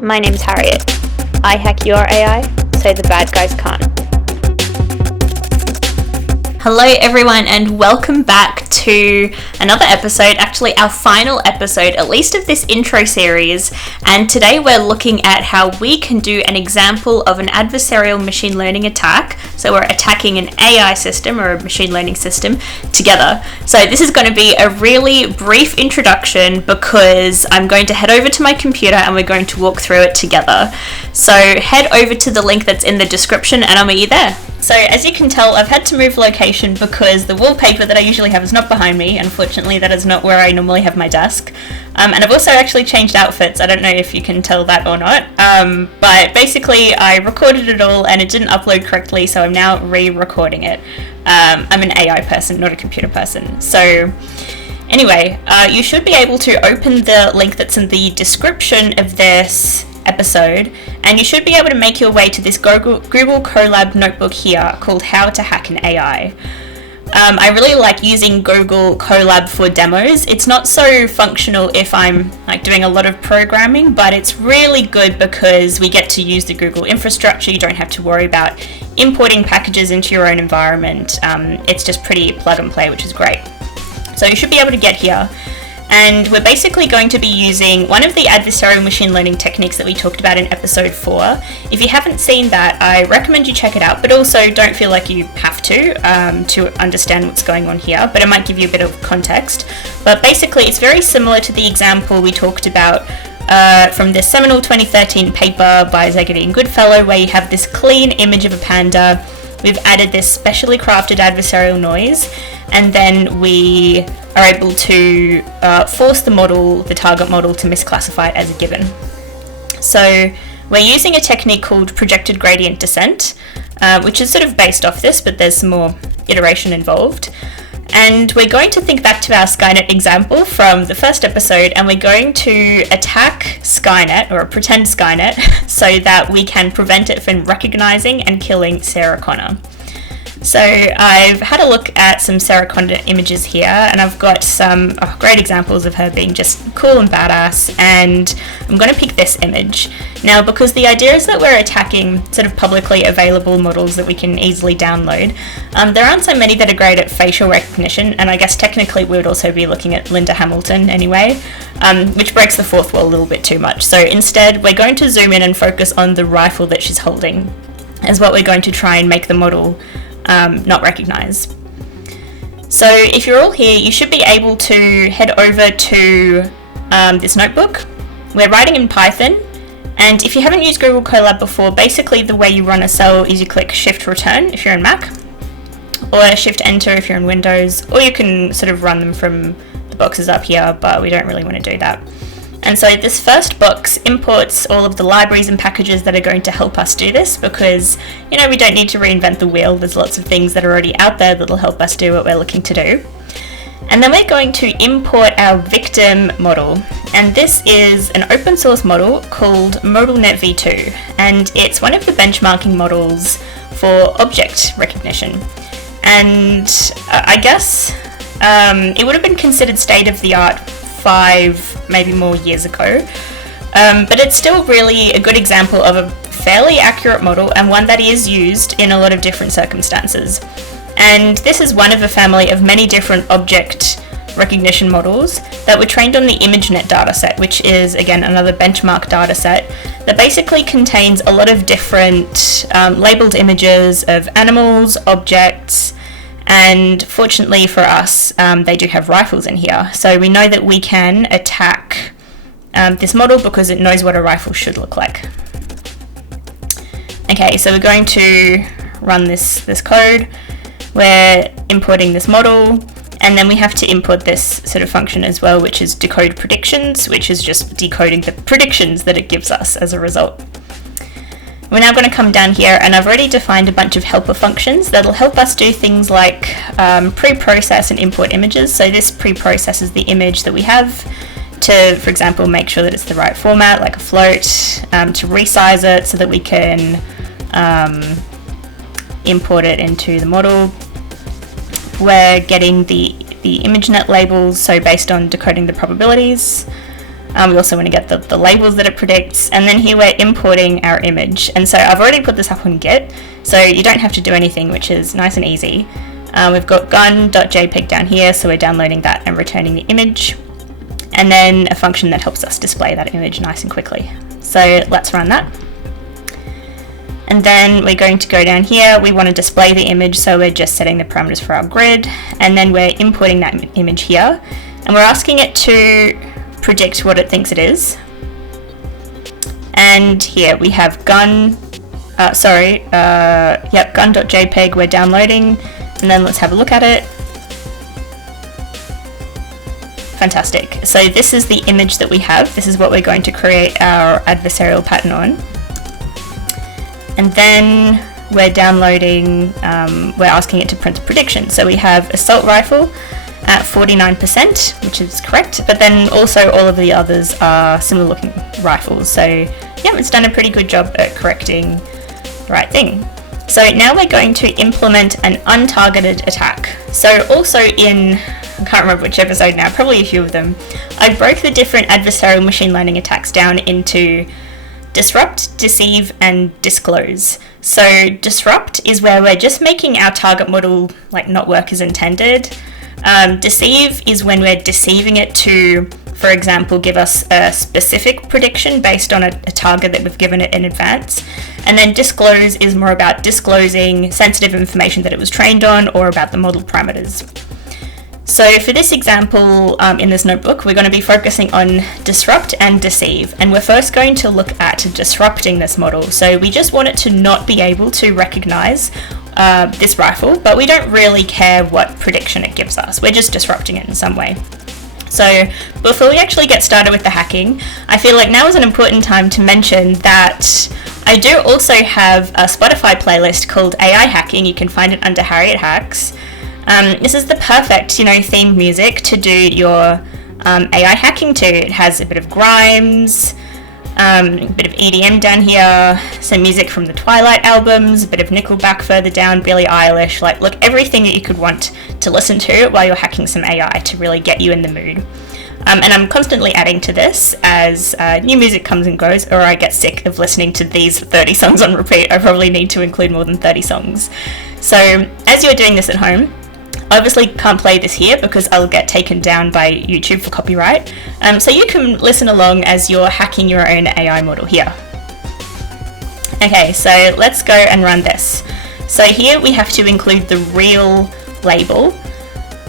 My name's Harriet. I hack your AI so the bad guys can't. Hello everyone and welcome back to another episode, actually our final episode, at least of this intro series. And today we're looking at how we can do an example of an adversarial machine learning attack. So we're attacking an AI system or a machine learning system together. So this is going to be a really brief introduction because I'm going to head over to my computer and we're going to walk through it together. So head over to the link that's in the description and I'll meet you there. So as you can tell, I've had to move location because the wallpaper that I usually have is not behind me. Unfortunately, that is not where I normally have my desk. And I've also actually changed outfits. I don't know if you can tell that or not. But basically, I recorded it all and it didn't upload correctly, so I'm now re-recording it. I'm an AI person, not a computer person. So anyway, you should be able to open the link that's in the description of this episode, and you should be able to make your way to this Google Colab notebook here called How to Hack an AI. I really like using Google Colab for demos. It's not so functional if I'm like doing a lot of programming, but it's really good because we get to use the Google infrastructure. You don't have to worry about importing packages into your own environment. It's just pretty plug and play, which is great. So you should be able to get here. And we're basically going to be using one of the adversarial machine learning techniques that we talked about in episode 4. If you haven't seen that, I recommend you check it out, but also don't feel like you have to understand what's going on here, but it might give you a bit of context. But basically, it's very similar to the example we talked about from the seminal 2013 paper by Zagady and Goodfellow, where you have this clean image of a panda. We've added this specially crafted adversarial noise, and then we are able to force the target model to misclassify it as a given. So we're using a technique called projected gradient descent, which is sort of based off this, but there's some more iteration involved. And we're going to think back to our Skynet example from the first episode, and we're going to attack Skynet, or pretend Skynet, so that we can prevent it from recognizing and killing Sarah Connor. So I've had a look at some Sarah Connor images here, and I've got some great examples of her being just cool and badass, and I'm going to pick this image. Now, because the idea is that we're attacking sort of publicly available models that we can easily download, there aren't so many that are great at facial recognition, and I guess technically we would also be looking at Linda Hamilton anyway, which breaks the fourth wall a little bit too much. So instead, we're going to zoom in and focus on the rifle that she's holding as what we're going to try and make the model not recognize. So if you're all here, you should be able to head over to this notebook. We're writing in Python, and if you haven't used Google Colab before, basically the way you run a cell is you click Shift Return if you're in Mac, or Shift Enter if you're in Windows, or you can sort of run them from the boxes up here, but we don't really want to do that. And so this first box imports all of the libraries and packages that are going to help us do this because, we don't need to reinvent the wheel. There's lots of things that are already out there that'll help us do what we're looking to do. And then we're going to import our victim model. And this is an open source model called ModalNet v2. And it's one of the benchmarking models for object recognition. And I guess it would have been considered state of the art 5, maybe more years ago, but it's still really a good example of a fairly accurate model and one that is used in a lot of different circumstances. And this is one of a family of many different object recognition models that were trained on the ImageNet dataset, which is again another benchmark dataset that basically contains a lot of different labeled images of animals, objects. And fortunately for us, they do have rifles in here. So we know that we can attack this model because it knows what a rifle should look like. Okay, so we're going to run this code. We're importing this model, and then we have to import this sort of function as well, which is decode predictions, which is just decoding the predictions that it gives us as a result. We're now going to come down here, and I've already defined a bunch of helper functions that'll help us do things like pre-process and import images. So this pre-processes the image that we have to, for example, make sure that it's the right format, like a float, to resize it so that we can import it into the model. We're getting the ImageNet labels, so based on decoding the probabilities. We also want to get the labels that it predicts, and then here we're importing our image. And so I've already put this up on Git, so you don't have to do anything, which is nice and easy. We've got gun.jpg down here, so we're downloading that and returning the image, and then a function that helps us display that image nice and quickly. So let's run that. And then we're going to go down here. We want to display the image, so we're just setting the parameters for our grid, and then we're importing that image here, and we're asking it to predict what it thinks it is. And here we have gun.jpg we're downloading, and then let's have a look at it. Fantastic. So this is the image that we have. This is what we're going to create our adversarial pattern on. And then we're downloading, we're asking it to print a prediction. So we have assault rifle at 49%, which is correct, but then also all of the others are similar looking rifles. So yeah, it's done a pretty good job at correcting the right thing. So now we're going to implement an untargeted attack. So also in, I can't remember which episode now, probably a few of them, I broke the different adversarial machine learning attacks down into disrupt, deceive, and disclose. So disrupt is where we're just making our target model like not work as intended. Deceive is when we're deceiving it to, for example, give us a specific prediction based on a target that we've given it in advance. And then disclose is more about disclosing sensitive information that it was trained on or about the model parameters. So for this example in this notebook, we're going to be focusing on disrupt and deceive. And we're first going to look at disrupting this model. So we just want it to not be able to recognize this rifle, but we don't really care what prediction it gives us. We're just disrupting it in some way. So before we actually get started with the hacking, I feel like now is an important time to mention that I do also have a Spotify playlist called AI Hacking. You can find it under Harriet Hacks. This is the perfect, themed music to do your AI hacking to. It has a bit of Grimes, a bit of EDM down here, some music from the Twilight albums, a bit of Nickelback further down, Billie Eilish, look, everything that you could want to listen to while you're hacking some AI to really get you in the mood. And I'm constantly adding to this as new music comes and goes, or I get sick of listening to these 30 songs on repeat. I probably need to include more than 30 songs. So as you're doing this at home, obviously can't play this here because I'll get taken down by YouTube for copyright. So you can listen along as you're hacking your own AI model here. Okay, so let's go and run this. So here we have to include the real label.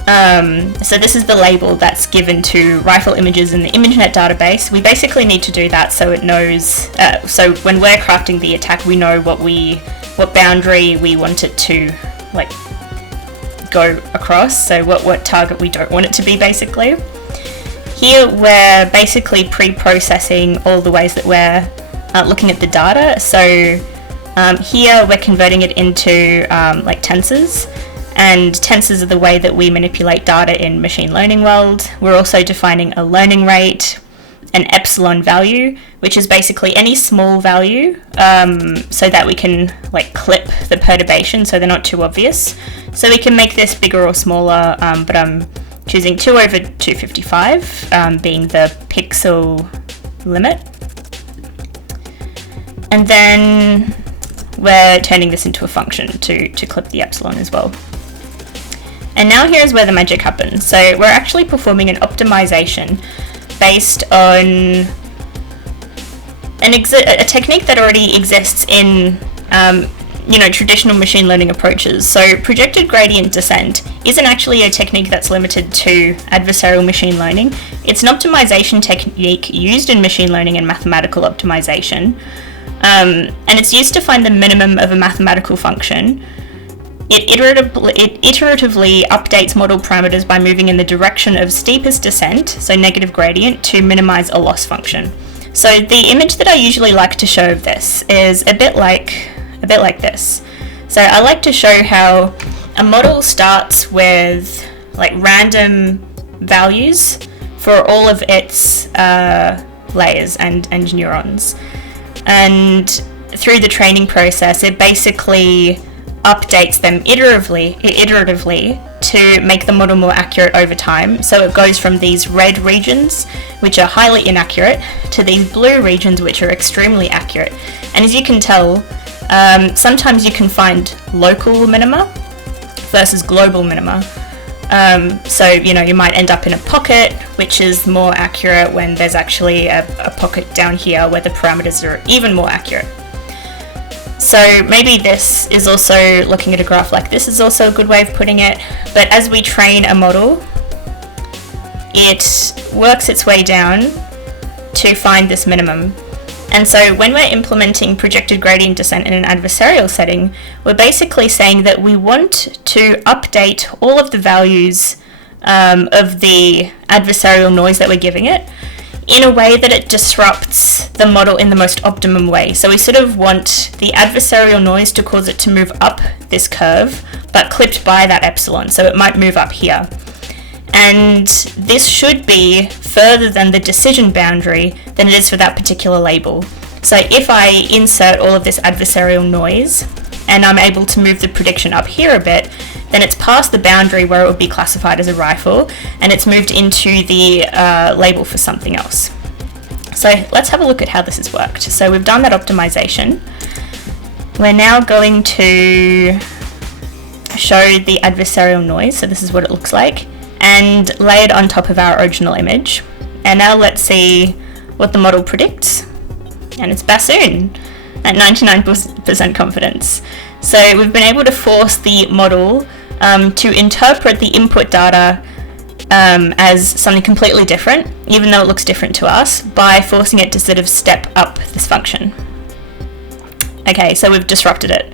So this is the label that's given to rifle images in the ImageNet database. We basically need to do that so it knows, so when we're crafting the attack, we know what boundary we want it to go across, so what target we don't want it to be basically. Here we're basically pre-processing all the ways that we're looking at the data. So here we're converting it into tensors, and tensors are the way that we manipulate data in machine learning world. We're also defining a learning rate, an epsilon value, which is basically any small value, so that we can clip the perturbation so they're not too obvious. So we can make this bigger or smaller, but I'm choosing 2/255 being the pixel limit. And then we're turning this into a function to clip the epsilon as well. And now here's where the magic happens. So we're actually performing an optimization based on a technique that already exists in traditional machine learning approaches. So projected gradient descent isn't actually a technique that's limited to adversarial machine learning. It's an optimization technique used in machine learning and mathematical optimization. And it's used to find the minimum of a mathematical function. It iteratively updates model parameters by moving in the direction of steepest descent, so negative gradient, to minimize a loss function. So the image that I usually like to show of this is a bit like this. So I like to show how a model starts with random values for all of its layers and neurons, and through the training process it basically updates them iteratively to make the model more accurate over time. So it goes from these red regions, which are highly inaccurate, to these blue regions, which are extremely accurate. And as you can tell, sometimes you can find local minima versus global minima. So, you might end up in a pocket, which is more accurate when there's actually a pocket down here where the parameters are even more accurate. So maybe this is also, looking at a graph like this is also a good way of putting it, but as we train a model, it works its way down to find this minimum. And so when we're implementing projected gradient descent in an adversarial setting, we're basically saying that we want to update all of the values of the adversarial noise that we're giving it in a way that it disrupts the model in the most optimum way. So we sort of want the adversarial noise to cause it to move up this curve, but clipped by that epsilon, so it might move up here. And this should be further than the decision boundary than it is for that particular label. So if I insert all of this adversarial noise and I'm able to move the prediction up here a bit, then it's past the boundary where it would be classified as a rifle, and it's moved into the label for something else. So let's have a look at how this has worked. So we've done that optimization. We're now going to show the adversarial noise, so this is what it looks like, and lay it on top of our original image. And now let's see what the model predicts. And it's bassoon at 99% confidence. So we've been able to force the model to interpret the input data as something completely different, even though it looks different to us, by forcing it to sort of step up this function. Okay, so we've disrupted it.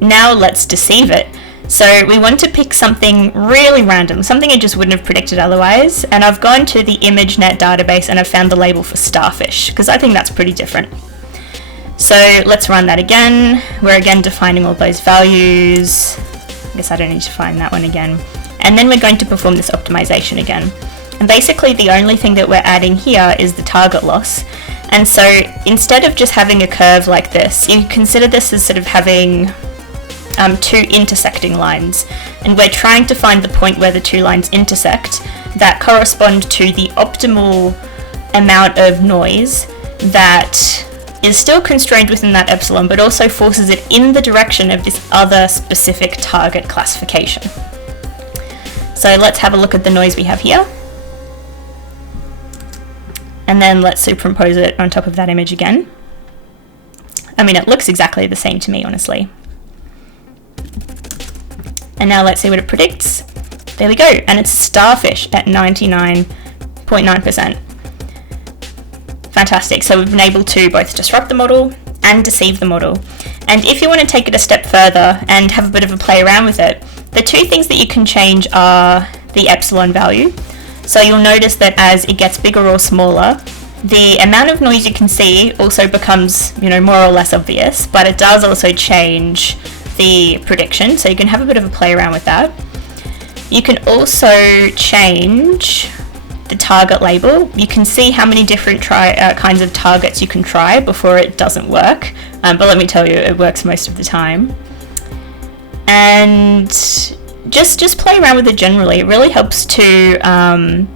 Now let's deceive it. So we want to pick something really random, something it just wouldn't have predicted otherwise, and I've gone to the ImageNet database and I've found the label for starfish, because I think that's pretty different. So let's run that again. We're again defining all those values. I guess I don't need to find that one again. And then we're going to perform this optimization again. And basically the only thing that we're adding here is the target loss. And so instead of just having a curve like this, you consider this as sort of having two intersecting lines. And we're trying to find the point where the two lines intersect that correspond to the optimal amount of noise that is still constrained within that epsilon, but also forces it in the direction of this other specific target classification. So let's have a look at the noise we have here. And then let's superimpose it on top of that image again. I mean, it looks exactly the same to me, honestly. And now let's see what it predicts. There we go, and it's starfish at 99.9%. Fantastic, so we've been able to both disrupt the model and deceive the model. And if you want to take it a step further and have a bit of a play around with it, the two things that you can change are the epsilon value. So you'll notice that as it gets bigger or smaller, the amount of noise you can see also becomes, more or less obvious, but it does also change the prediction, so you can have a bit of a play around with that. You can also change the target label. You can see how many different kinds of targets you can try before it doesn't work, but let me tell you, it works most of the time. And just play around with it generally. It really helps to,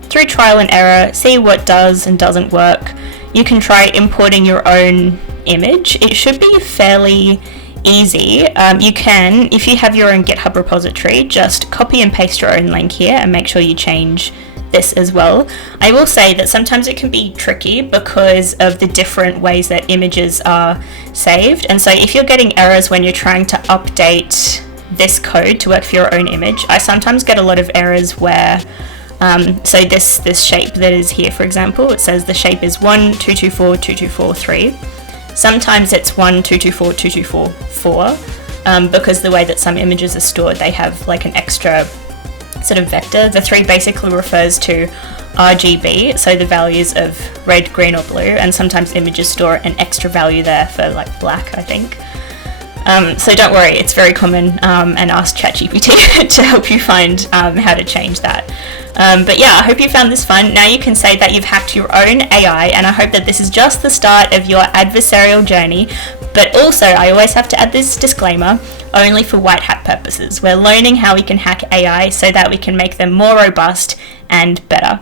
through trial and error, see what does and doesn't work. You can try importing your own image. It should be fairly easy. You can, if you have your own GitHub repository, just copy and paste your own link here and make sure you change this as well. I will say that sometimes it can be tricky because of the different ways that images are saved, and so if you're getting errors when you're trying to update this code to work for your own image, I sometimes get a lot of errors where so this shape that is here, for example, it says the shape is 1224224 Sometimes it's 1224224 because the way that some images are stored, they have like an extra sort of vector. The 3 basically refers to RGB, so the values of red, green or blue, and sometimes images store an extra value there for like black, I think. So don't worry, it's very common, and ask ChatGPT to help you find how to change that. But yeah, I hope you found this fun. Now you can say that you've hacked your own AI, and I hope that this is just the start of your adversarial journey. But also, I always have to add this disclaimer, only for white hat purposes. We're learning how we can hack AI so that we can make them more robust and better.